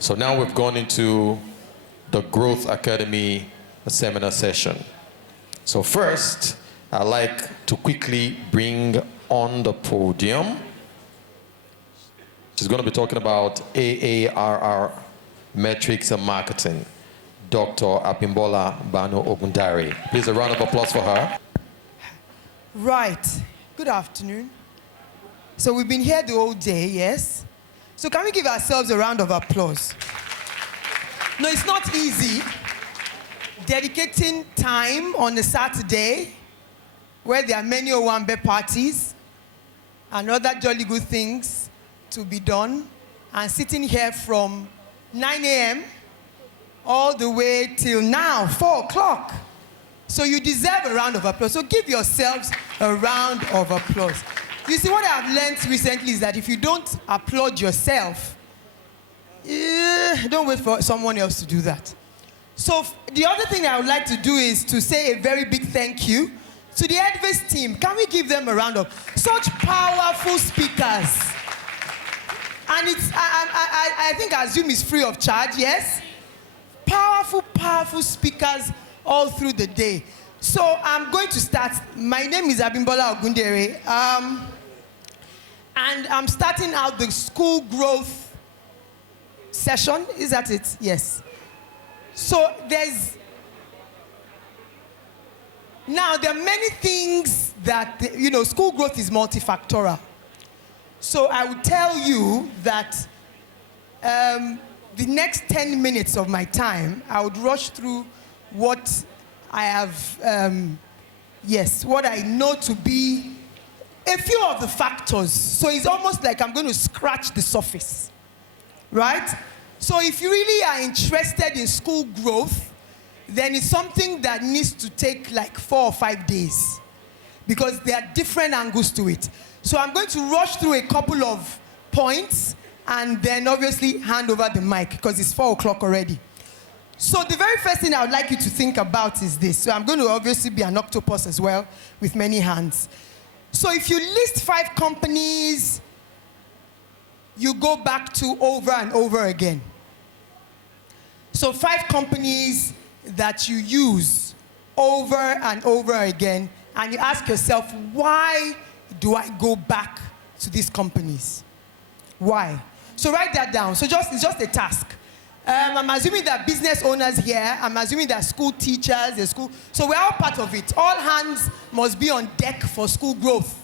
So now we've gone into the Growth Academy seminar session. So first, I'd like to quickly bring on the podium. She's going to be talking about AARRR metrics and marketing, Dr. Abimbola Banu-Ogundere. Please, a round of applause for her. Right. Good afternoon. So we've been here the whole day, yes? So can we give ourselves a round of applause? No, it's not easy dedicating time on a Saturday where there are many Owambe parties and other jolly good things to be done, and sitting here from 9 a.m. all the way till now, 4 o'clock. So you deserve a round of applause. So give yourselves a round of applause. You see, what I've learned recently is that if you don't applaud yourself, don't wait for someone else to do that. So the other thing I would like to do is to say a very big thank you to the Edves team. Can we give them a round of such powerful speakers? And it's, I think I assume it's free of charge, yes? Powerful, powerful speakers all through the day. So I'm going to start. My name is Abimbola Ogundere. And I'm starting out the school growth session. Is that it? Yes. So there are many things that, school growth is multifactorial. So I would tell you that the next 10 minutes of my time, I would rush through what I have, what I know to be a few of the factors. So it's almost like I'm going to scratch the surface, right? So if you really are interested in school growth, then it's something that needs to take like 4 or 5 days because there are different angles to it. So I'm going to rush through a couple of points and then obviously hand over the mic because it's 4 o'clock already. So the very first thing I would like you to think about is this. So I'm going to obviously be an octopus as well with many hands. So if you list 5 companies you go back to over and over again. So 5 companies that you use over and over again, and you ask yourself, why do I go back to these companies? Why? So write that down. So it's just a task. I'm assuming that business owners here, I'm assuming that school teachers, so we're all part of it. All hands must be on deck for school growth.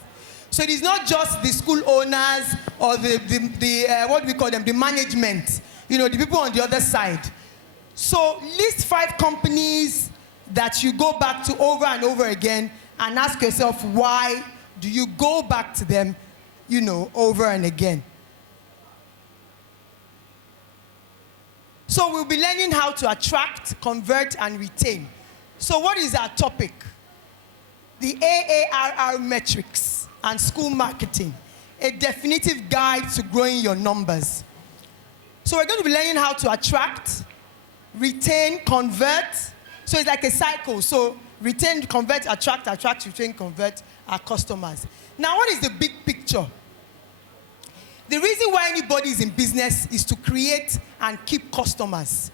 So it is not just the school owners or what do we call them, the management, the people on the other side. So list 5 companies that you go back to over and over again and ask yourself, why do you go back to them, over and again? So we'll be learning how to attract, convert, and retain. So what is our topic? The AARRR metrics and school marketing, a definitive guide to growing your numbers. So we're going to be learning how to attract, retain, convert. So it's like a cycle. So retain, convert, attract, retain, convert our customers. Now, what is the big picture? The reason why anybody is in business is to create and keep customers.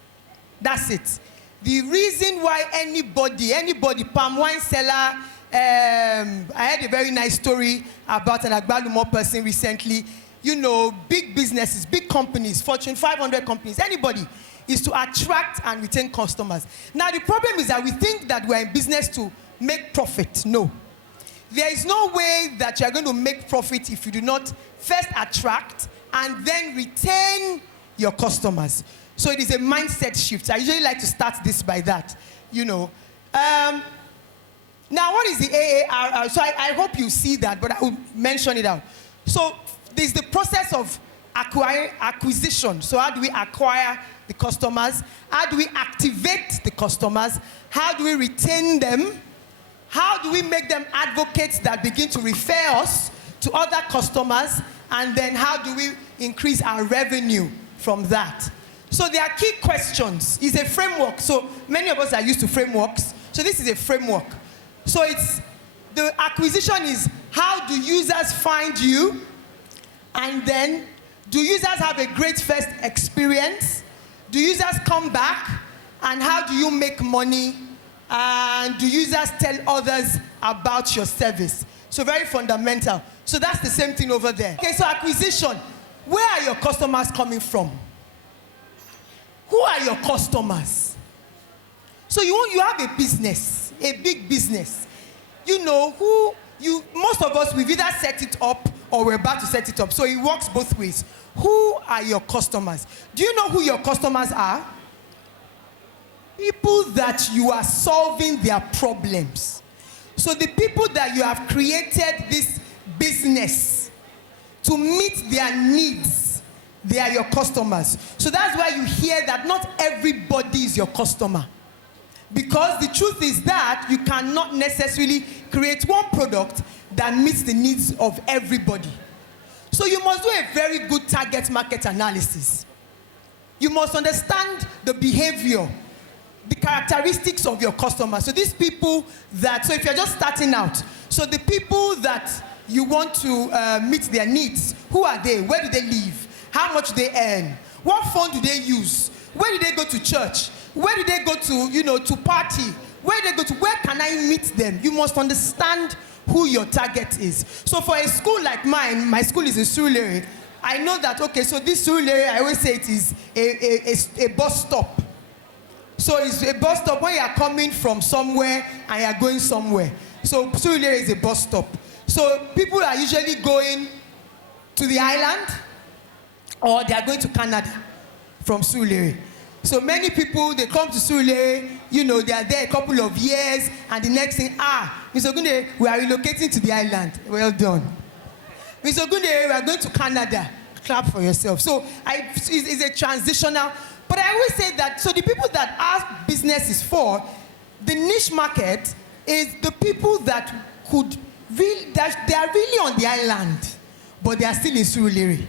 That's it. The reason why anybody, palm wine seller, I heard a very nice story about an Agbalumo person recently. Big businesses, big companies, Fortune 500 companies, anybody is to attract and retain customers. Now, the problem is that we think that we're in business to make profit. No. There is no way that you're going to make profit if you do not first attract and then retain your customers. So it is a mindset shift. I usually like to start this by that, Now, what is the AARRR? So I hope you see that, but I will mention it out. So there's the process of acquisition. So how do we acquire the customers? How do we activate the customers? How do we retain them? How do we make them advocates that begin to refer us to other customers? And then how do we increase our revenue from that? So there are key questions. It's a framework. So many of us are used to frameworks. So this is a framework. So the acquisition is, how do users find you? And then, do users have a great first experience? Do users come back? And how do you make money? And do users tell others about your service? So very fundamental. So that's the same thing over there. Okay, so acquisition. Where are your customers coming from? Who are your customers? So you have a business, a big business. You know most of us, we've either set it up or we're about to set it up. So it works both ways. Who are your customers? Do you know who your customers are? People that you are solving their problems. So the people that you have created this business to meet their needs, they are your customers. So that's why you hear that not everybody is your customer. Because the truth is that you cannot necessarily create one product that meets the needs of everybody. So you must do a very good target market analysis. You must understand the behavior, the characteristics of your customers. So these people that, so if you're just starting out, so the people that you want to meet their needs, who are they? Where do they live? How much do they earn? What phone do they use? Where do they go to church? Where do they go to, to party? Where do they go to? Where can I meet them? You must understand who your target is. So for a school like mine, my school is in Surulere. I know that, okay, so this Surulere, I always say it is a bus stop. So it's a bus stop when you are coming from somewhere and you are going somewhere. So Surulere is a bus stop. So people are usually going to the island or they are going to Canada from Surulere. So many people, they come to Surulere, they are there a couple of years, and the next thing, Mr. Ogundere, we are relocating to the island. Well done. Mr. Ogundere, we are going to Canada. Clap for yourself. So it's a transitional, but I always say that, so the people that our business is for, the niche market is the people that that they are really on the island, but they are still in Surulere.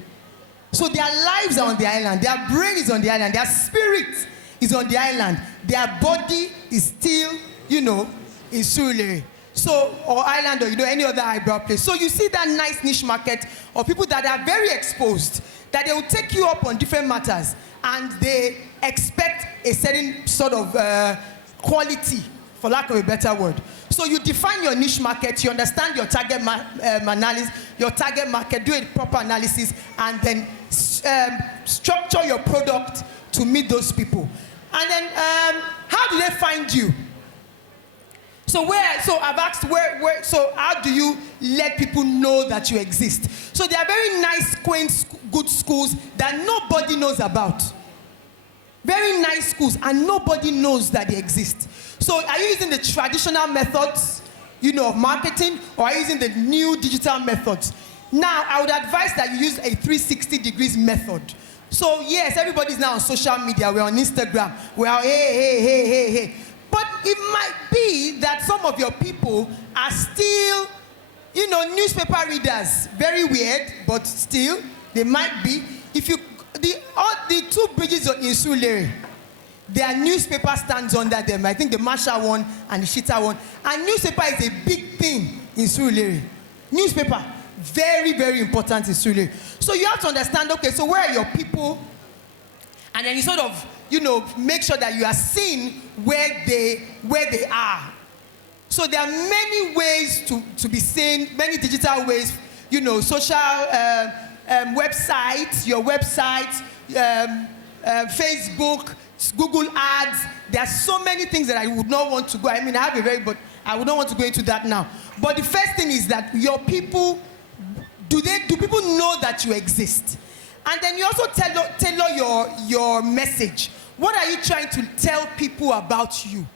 So their lives are on the island, their brain is on the island, their spirit is on the island, their body is still, in Surulere. So, or island, or any other eyebrow place. So you see that nice niche market of people that are very exposed, that they will take you up on different matters, and they expect a certain sort of quality, for lack of a better word. So you define your niche market, you understand your target analysis, your target market, do a proper analysis, and then structure your product to meet those people. And then, how do they find you? So I've asked so how do you let people know that you exist? So there are very nice, quaint, good schools that nobody knows about. Very nice schools, and nobody knows that they exist. So are you using the traditional methods, of marketing, or are you using the new digital methods? Now, I would advise that you use a 360 degrees method. So yes, everybody's now on social media. We're on Instagram. We're hey. But it might be that some of your people are still, newspaper readers. Very weird, but still, they might be. If you, the two bridges in Surulere, there are newspaper stands under them. I think the Marshall one and the Shita one. And newspaper is a big thing in Surulere. Newspaper, very, very important in Surulere. So you have to understand, okay, so where are your people? And then you sort of, make sure that you are seen where they are. So there are many ways to be seen, many digital ways, social websites, your website, Facebook, Google ads. There are so many things that I would not want to go. I mean, but I would not want to go into that now. But the first thing is that your people, do people know that you exist? And then you also tailor your message. What are you trying to tell people about you?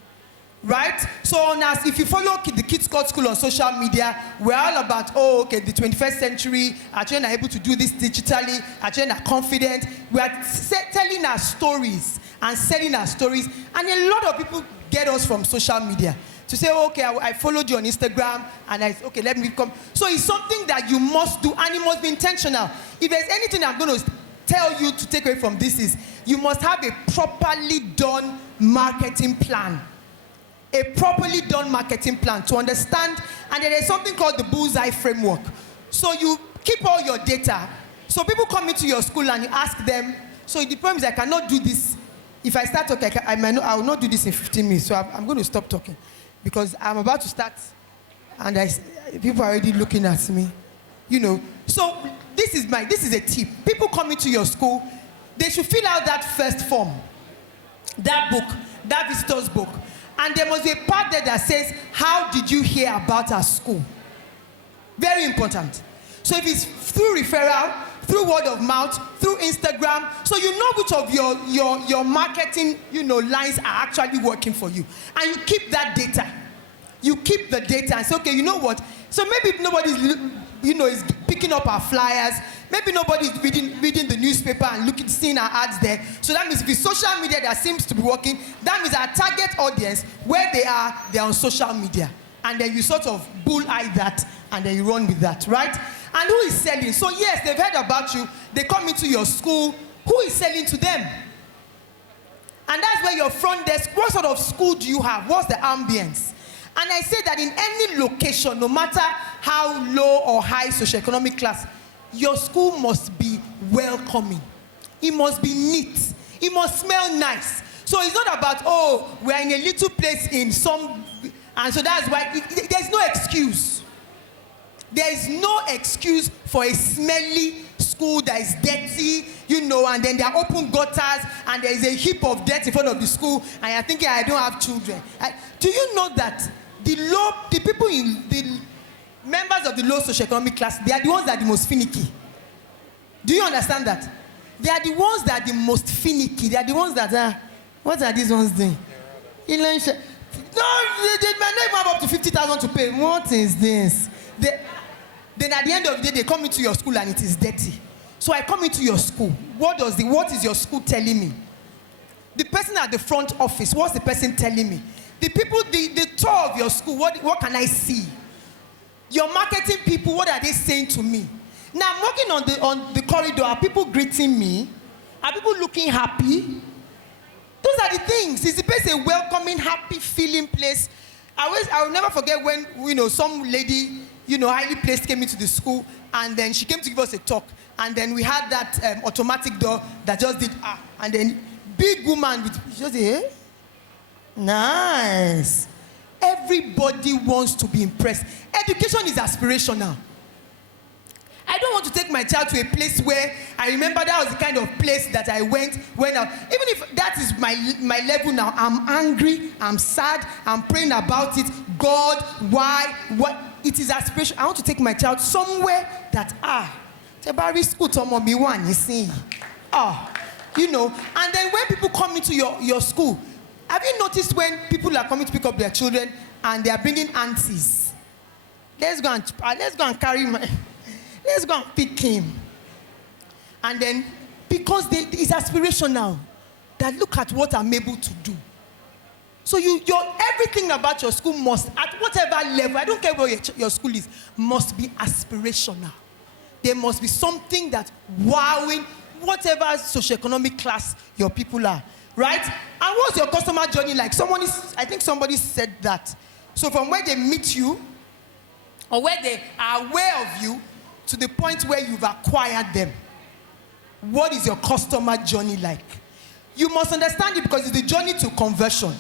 Right? So if you follow the Kids Code School on social media, we're all about, the 21st century, our children are able to do this digitally, our children are confident. We are telling our stories and selling our stories. And a lot of people get us from social media to say, I followed you on Instagram, and let me come. So it's something that you must do, and it must be intentional. If there's anything I'm going to tell you to take away from this is, you must have a properly done marketing plan. A properly done marketing plan to understand, and there is something called the bullseye framework. So you keep all your data. So people come into your school and you ask them, so the problem is I cannot do this if I start talking, I will not do this in 15 minutes, so I'm going to stop talking because I'm about to start and people are already looking at me, you know. So this is a tip. People coming to your school, they should fill out that first form, that book, that visitor's book. And there must be a part there that says, how did you hear about our school? Very important. So if it's through referral, through word of mouth, through Instagram, so you know which of your marketing, lines are actually working for you. And you keep that data. You keep the data and say, okay, you know what? So maybe nobody's, is picking up our flyers. Maybe nobody's reading the newspaper and seeing our ads there. So that means if it's social media that seems to be working, that means our target audience, where they're on social media. And then you sort of bull-eye that, and then you run with that, right? And who is selling? So yes, they've heard about you. They come into your school. Who is selling to them? And that's where your front desk, what sort of school do you have? What's the ambience? And I say that in any location, no matter how low or high socioeconomic class, your school must be welcoming. It must be neat. It must smell nice. So it's not about, oh, we're in a little place in some, and so that's why, there's no excuse. There is no excuse for a smelly school that is dirty, and then there are open gutters, and there is a heap of dirt in front of the school, and you're thinking, I don't have children. Do you know that the people in the members of the low socioeconomic class, they are the ones that are the most finicky? Do you understand that? They are the ones that are the most finicky. They are the ones that are, what are these ones doing? No, they might not even have up to 50,000 to pay. What is this? Then at the end of the day, they come into your school and it is dirty. So I come into your school. What is your school telling me? The person at the front office, what's the person telling me? The people, the tour of your school, what can I see? Your marketing people, what are they saying to me? Now I'm walking on the corridor. Are people greeting me? Are people looking happy? Those are the things. Is the place a welcoming, happy feeling place? I will never forget when some lady highly placed came into the school, and then she came to give us a talk, and then we had that automatic door that just did and then big woman with just nice. Everybody wants to be impressed. Education is aspirational. I don't want to take my child to a place where I remember that was the kind of place that I went when even if that is my level now, I'm angry, I'm sad, I'm praying about it. God, why? What? It is aspiration. I want to take my child somewhere that Tebari school tomo me one, you see. And then when people come into your school, have you noticed when people are coming to pick up their children and they are bringing aunties? Let's go and carry let's go and pick him. And then, because it's aspirational, that look at what I'm able to do. So everything about your school must, at whatever level, I don't care where your school is, must be aspirational. There must be something that wowing whatever socioeconomic class your people are, right? And what's your customer journey like? I think somebody said that. So from where they meet you, or where they are aware of you, to the point where you've acquired them. What is your customer journey like? You must understand it because it's the journey to conversion.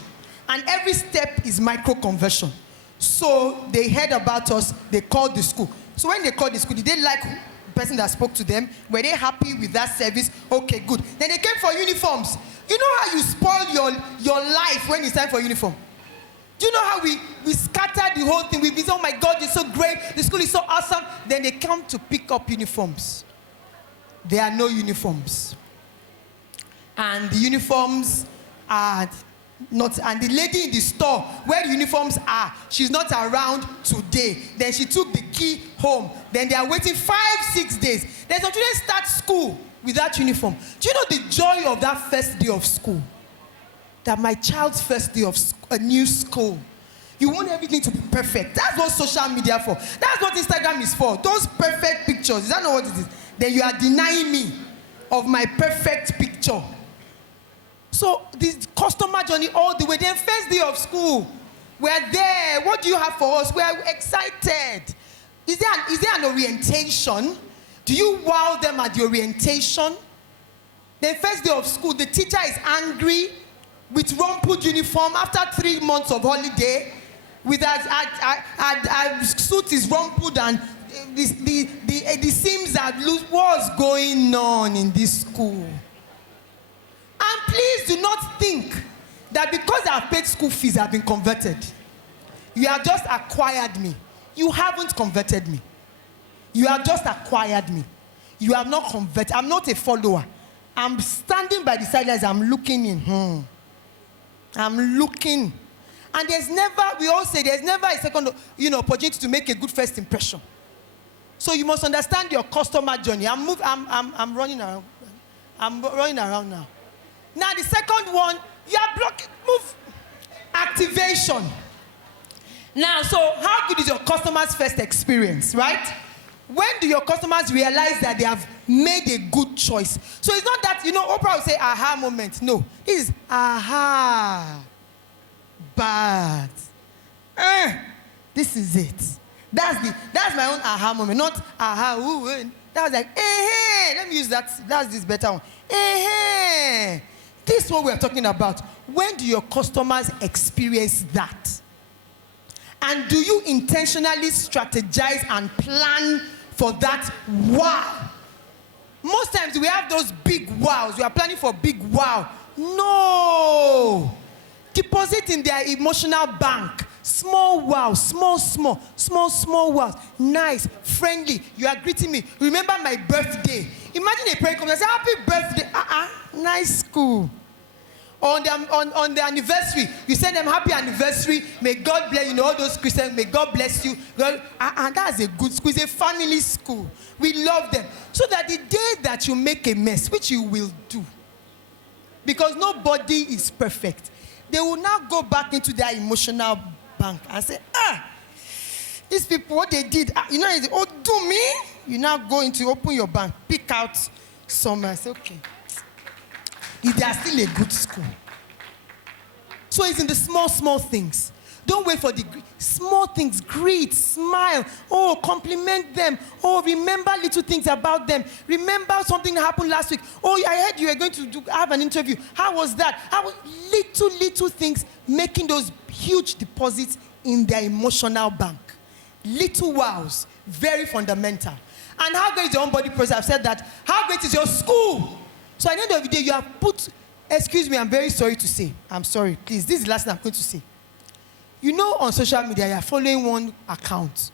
And every step is micro-conversion. So they heard about us, they called the school. So when they called the school, did they like the person that spoke to them? Were they happy with that service? Okay, good. Then they came for uniforms. You know how you spoil your life when it's time for uniform? Do you know how we scattered the whole thing? We say, oh my God, you're so great. The school is so awesome. Then they come to pick up uniforms. There are no uniforms. And the uniforms are not, and the lady in the store where the uniforms are, she's not around today. Then she took the key home. Then they are waiting 5-6 days. Then some children start school without uniform. Do you know the joy of that first day of school? That my child's first day of a new school. You want everything to be perfect. That's what social media for. That's what Instagram is for. Those perfect pictures. Is that not what it is? Then you are denying me of my perfect picture. So this customer journey all the way. Then first day of school, we're there. What do you have for us? We're excited. Is there an orientation? Do you wow them at the orientation? The first day of school, the teacher is angry with rumpled uniform after 3 months of holiday, with her suit is rumpled and the seams are loose. What's going on in this school? And please do not think that because I've paid school fees, I've been converted. You have just acquired me. You haven't converted me. You have just acquired me. You have not converted. I'm not a follower. I'm standing by the sidelines. I'm looking in. I'm looking. And there's never, we all say, there's never a second, opportunity to make a good first impression. So you must understand your customer journey. I'm running around. I'm running around now. Now the second one, you are blocking. Move. Activation. Now, so how good is your customer's first experience, right? When do your customers realize that they have made a good choice? So it's not that, Oprah will say aha moment. No, this is aha. But this is it. That's my own aha moment, not aha. Ooh, that was like, hey, let me use that. That's this better one. Hey. This is what we're talking about. When do your customers experience that? And do you intentionally strategize and plan for that wow? Most times we have those big wows. We are planning for big wow. No. Deposit in their emotional bank. Small wow, small wows. Nice, friendly. You are greeting me. Remember my birthday. Imagine a prayer comes and say, happy birthday. Nice school. On the anniversary, you send them happy anniversary. May God bless you. All those Christians, may God bless you. That's a good school. It's a family school. We love them. So that the day that you make a mess, which you will do, because nobody is perfect, they will now go back into their emotional bank and say, these people, what they did, do me? You now go into, open your bank, pick out some and say, okay. They are still a good school. So it's in the small things. Don't wait for the small things. Greet, smile. Oh, compliment them. Oh, remember little things about them. Remember something that happened last week. Oh, I heard you were going to have an interview. How was that? Little things, making those huge deposits in their emotional bank. Little wows, very fundamental. And how great is your own body process? I've said that. How great is your school? So at the end of the day, you have put, excuse me, I'm very sorry to say. I'm sorry, please. This is the last thing I'm going to say. On social media, you're following one account.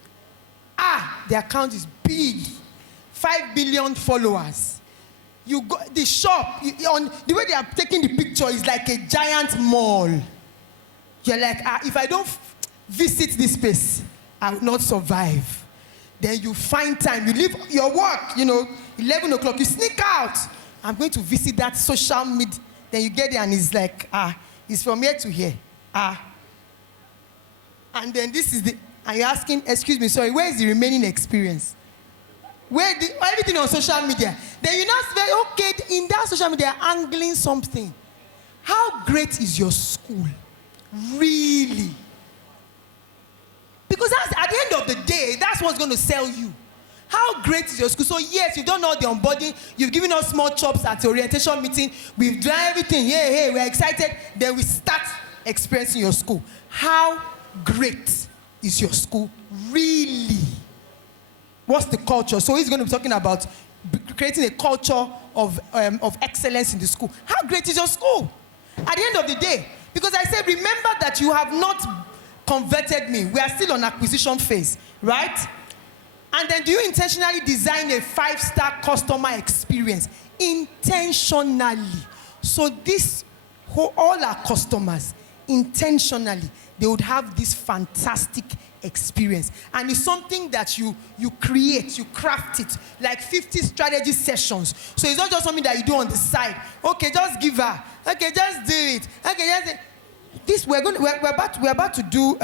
The account is big. 5 billion followers. You go, the shop, the way they are taking the picture is like a giant mall. You're like, if I don't visit this place, I will not survive. Then you find time. You leave your work, 11 o'clock, you sneak out. I'm going to visit that social media. Then you get there and it's like, it's from here to here. And then this is and you're asking, excuse me, sorry, where is the remaining experience? Everything on social media. Then you now say, okay, in that social media, angling something. How great is your school? Really? Because at the end of the day, that's what's going to sell you. How great is your school? So yes, you've done all the onboarding. You've given us small chops at the orientation meeting. We've done everything. Hey, we're excited. Then we start experiencing your school. How great is your school really? What's the culture? So he's going to be talking about creating a culture of excellence in the school. How great is your school? At the end of the day, because I said, remember that you have not converted me. We are still on acquisition phase, right? And then do you intentionally design a 5-star customer experience? Intentionally. So all our customers, intentionally, they would have this fantastic experience. And it's something that you create, you craft it, like 50 strategy sessions. So it's not just something that you do on the side. Okay, just give her. Okay, just do it. Okay, just we're about to do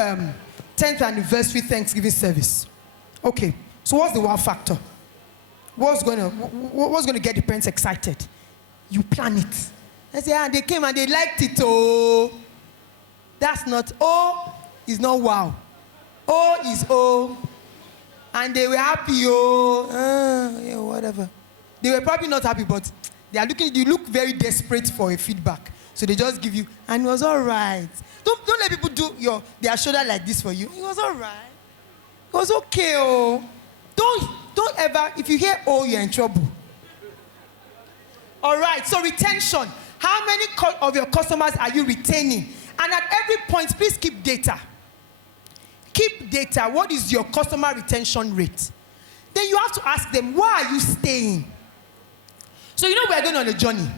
10th anniversary Thanksgiving service. Okay. So what's the wow factor? What's going to get the parents excited? You plan it. They say, they came and they liked it. Oh, that's not. Oh, is not wow. Oh is oh, and they were happy. Oh, yeah, whatever. They were probably not happy, but They are looking, you look very desperate for a feedback. So they just give you, and it was all right. Don't let people do their shoulder like this for you. It was all right. It was okay, oh. Don't ever, if you hear, oh, you're in trouble. All right, so retention. How many of your customers are you retaining? And at every point, please keep data. Keep data. What is your customer retention rate? Then you have to ask them, why are you staying? So you know we're going on a journey.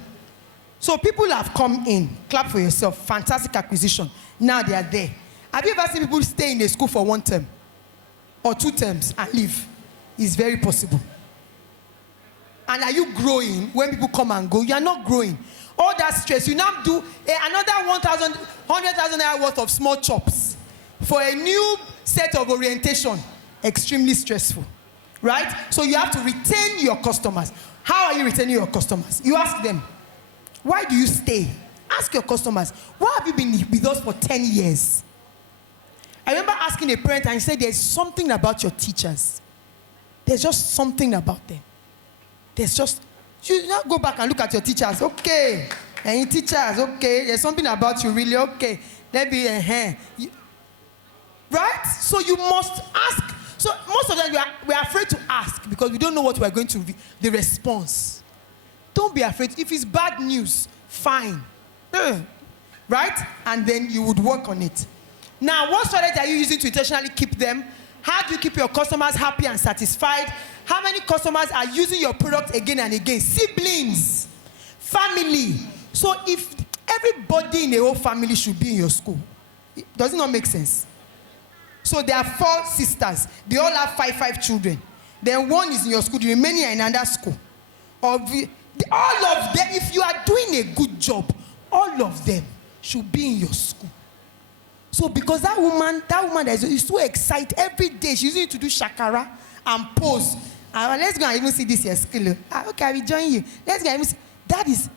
So people have come in. Clap for yourself. Fantastic acquisition. Now they are there. Have you ever seen people stay in a school for 1 term? Or 2 terms and leave? It's very possible. And are you growing when people come and go? You are not growing. All that stress, you now do another 100,000 naira worth of small chops for a new set of orientation. Extremely stressful, right? So you have to retain your customers. How are you retaining your customers? You ask them, why do you stay? Ask your customers, why have you been with us for 10 years? I remember asking a parent and he said, there's something about your teachers. There's just something about them. There's just, you now go back and look at your teachers. Okay, and teachers, okay, there's something about you really, okay. Let me, right? So you must ask. So most of them, we are afraid to ask because we don't know what we're going to be, the response. Don't be afraid. If it's bad news, fine. Right? And then you would work on it. Now, what strategy are you using to intentionally keep them? How do you keep your customers happy and satisfied? How many customers are using your product again and again? Siblings, family. So if everybody in the whole family should be in your school, does it not make sense? So there are 4 sisters. They all have 5 children. Then 1 is in your school, the remaining are in another school. All of them, if you are doing a good job, all of them should be in your school. So because that woman that is so excited every day, she's using it to do shakara and pose. Let's go and even see this here skill. Okay, I will join you. Let's go and even see. That is.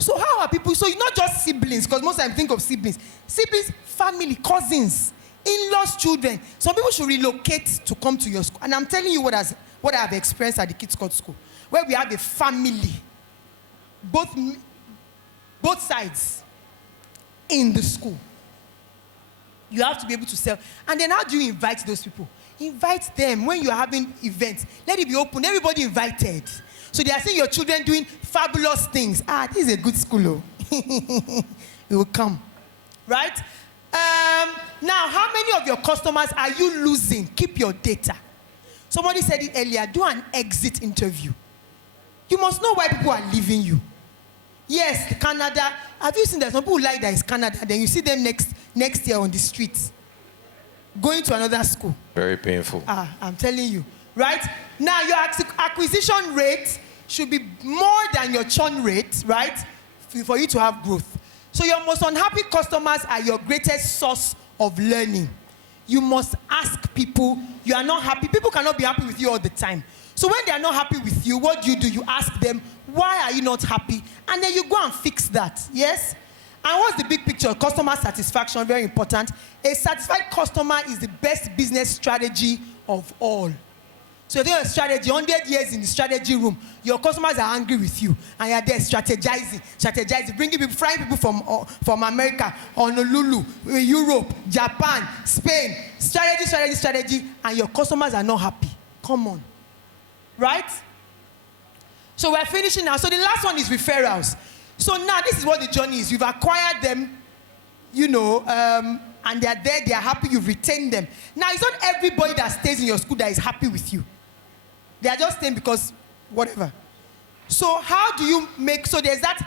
So how are people? So you're not just siblings, because most times think of siblings. Siblings, family, cousins, in-laws, children. Some people should relocate to come to your school. And I'm telling you what I have experienced at the Kids Court School, where we have a family, both sides in the school. You have to be able to sell. And then how do you invite those people? Invite them when you are having events. Let it be open. Everybody invited. So they are seeing your children doing fabulous things. This is a good school. It will come. Right? Now, how many of your customers are you losing? Keep your data. Somebody said it earlier. Do an exit interview. You must know why people are leaving you. Yes, Canada. Have you seen that some people like that it's Canada? Then you see them next year on the streets, going to another school. Very painful. I'm telling you. Right? Now, your acquisition rate should be more than your churn rate, right? For you to have growth. So your most unhappy customers are your greatest source of learning. You must ask people. You are not happy. People cannot be happy with you all the time. So when they are not happy with you, what do? You ask them, why are you not happy? And then you go and fix that. Yes? And what's the big picture? Customer satisfaction, very important. A satisfied customer is the best business strategy of all. So if you have a strategy, 100 years in the strategy room, your customers are angry with you, and you're there strategizing, bringing people, flying people from America, Honolulu, Europe, Japan, Spain, strategy, and your customers are not happy. Come on. Right? So we're finishing now. So the last one is referrals. So now this is what the journey is. You've acquired them, and they're there, they're happy, you've retained them. Now, it's not everybody that stays in your school that is happy with you. They are just staying because whatever. So how do you make, so there's that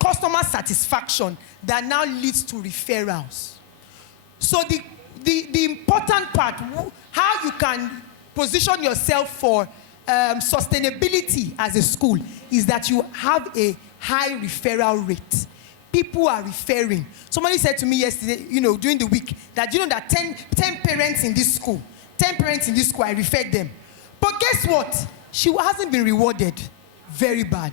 customer satisfaction that now leads to referrals. So the important part, how you can position yourself for sustainability as a school, is that you have a high referral rate. People are referring. Somebody said to me yesterday, during the week, that that 10 parents in this school, I referred them. But guess what? She hasn't been rewarded. Very bad.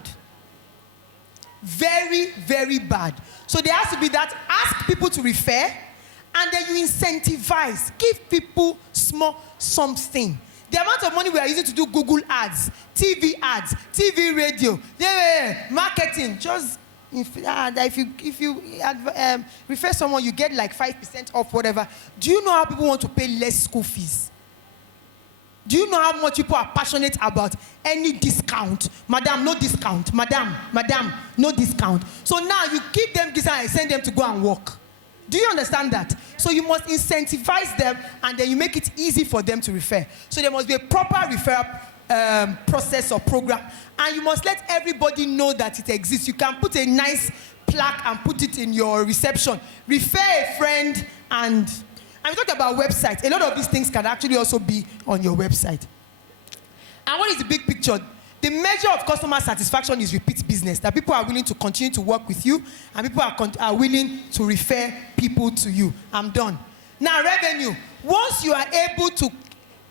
Very, very bad. So there has to be that, ask people to refer, and then you incentivize. Give people small something. The amount of money we are using to do Google ads, TV, radio, marketing, just if you refer someone, you get like 5% off, whatever. Do you know how people want to pay less school fees? Do you know how much people are passionate about any discount? Madam, no discount. Madam, no discount. So now you give them discount and send them to go and work. Do you understand that? So you must incentivize them, and then you make it easy for them to refer. So there must be a proper referral process or program, and you must let everybody know that it exists. You can put a nice plaque and put it in your reception. Refer a friend, and we talked about websites. A lot of these things can actually also be on your website. And what is the big picture? The measure of customer satisfaction is repeat business, that people are willing to continue to work with you, and people are willing to refer people to you. I'm done. Now, revenue. Once you are able to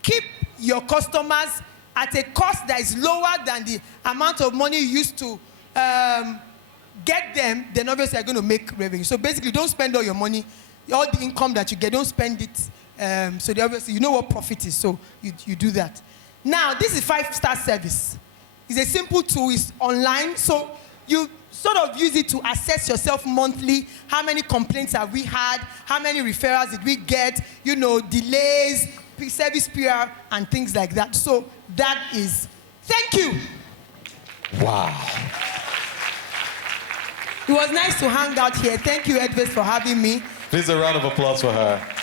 keep your customers at a cost that is lower than the amount of money you used to get them, then obviously you're going to make revenue. So basically, don't spend all your money, all the income that you get, don't spend it. So obviously, you know what profit is, so you do that. Now, this is 5-star service. It's a simple tool, it's online, so you sort of use it to assess yourself monthly. How many complaints have we had? How many referrals did we get? You know, delays, service PR, and things like that. So that is, thank you. Wow. It was nice to hang out here. Thank you, Edves, for having me. Please a round of applause for her.